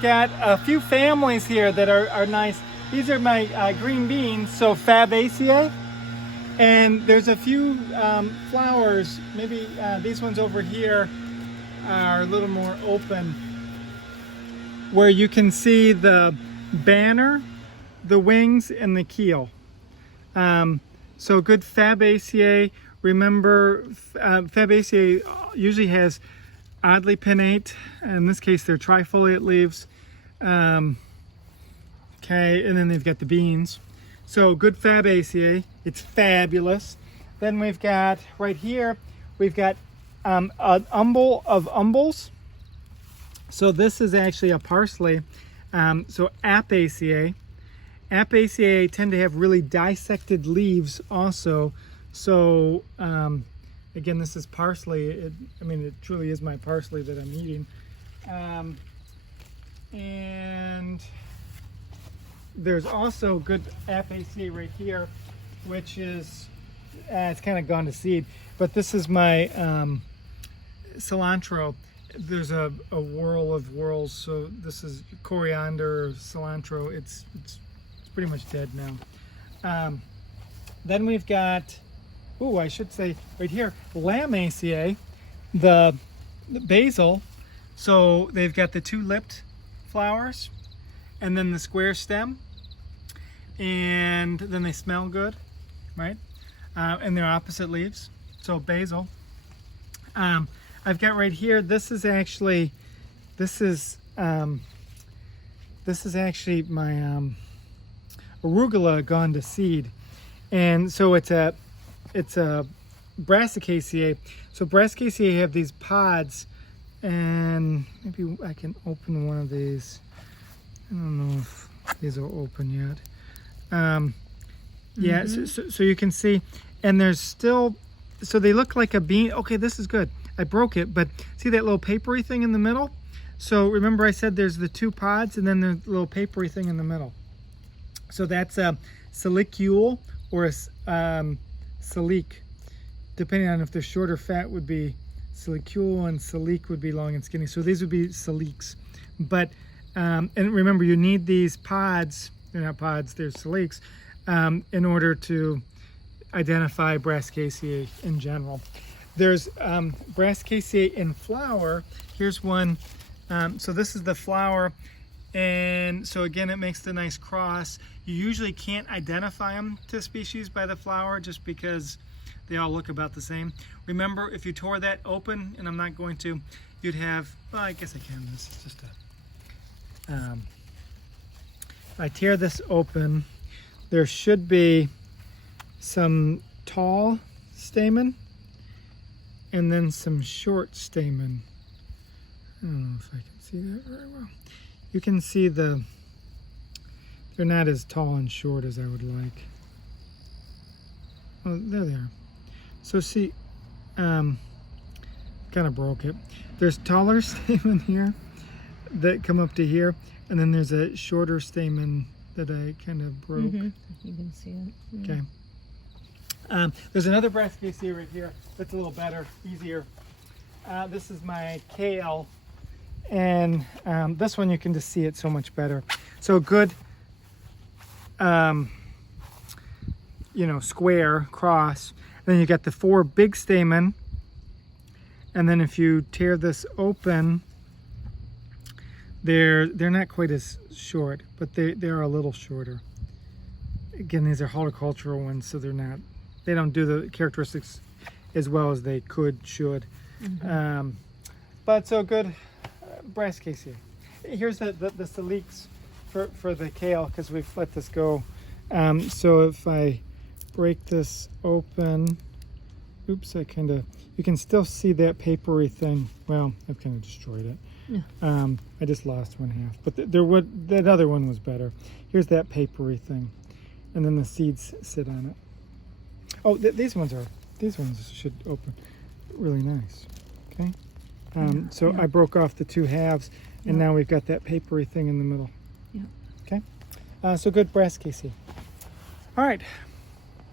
Got a few families here that are nice. These are my green beans, so Fabaceae. And there's a few flowers, maybe these ones over here are a little more open, where you can see the banner, the wings, and the keel. So good Fabaceae. Remember, Fabaceae usually has oddly pinnate. In this case, they're trifoliate leaves. Okay, and then they've got the beans. So good Fabaceae. It's fabulous. Then we've got right here, we've got an umbel of umbels. So this is actually a parsley. So Apiaceae. Apiaceae tend to have really dissected leaves also. So again, this is parsley. It truly is my parsley that I'm eating. And there's also good Apiaceae right here, which is, it's kind of gone to seed, but this is my cilantro. There's a whirl of whorls, so this is coriander, cilantro. It's pretty much dead now. Then we've got, I should say right here, Lamiaceae, the basil. So they've got the two-lipped flowers, and then the square stem, and then they smell good, right? And they're opposite leaves. So basil. I've got right here. This is actually my arugula gone to seed, and so it's a Brassicaceae. So Brassicaceae have these pods, and maybe I can open one of these. I don't know if these are open yet. Yeah, so you can see, and there's still, so they look like a bean. Okay, this is good. I broke it, but see that little papery thing in the middle? So remember I said there's the two pods, and then there's a little papery thing in the middle. So that's a salicule or a salique. Depending on if they're short or fat would be salicule, and salique would be long and skinny. So these would be saliques. But, and remember, you need these pods, they're not pods, they're saliques, in order to identify Brassicaceae in general. There's Brassicaceae in flower. Here's one. So this is the flower. And so again, it makes the nice cross. You usually can't identify them to species by the flower just because they all look about the same. Remember, if you tore that open, and I'm not going to, you'd have, well, I guess I can. This is just a, if I tear this open, there should be some tall stamen and then some short stamen. I don't know if I can see that very well. You can see they're not as tall and short as I would like. Oh, there they are. So see, kind of broke it. There's taller stamen here that come up to here, and then there's a shorter stamen that I kind of broke. You can see it. Okay. There's another Brassicaceae right here that's a little better, easier. This is my kale, and this one you can just see it so much better. So good, square cross. And then you got the four big stamen, and then if you tear this open, they're not quite as short, but they're a little shorter. Again, these are horticultural ones, so they don't do the characteristics as well as they should. But so good Brassicaceae. Here's the saliques for the kale, because we've let this go. So if I break this open, oops, you can still see that papery thing. Well, I've kind of destroyed it. Yeah. I just lost one half, but that other one was better. Here's that papery thing, and then the seeds sit on it. Oh, these ones should open really nice. Okay. So I broke off the two halves, and now we've got that papery thing in the middle. Yeah. Okay. So good Brassicaceae. All right.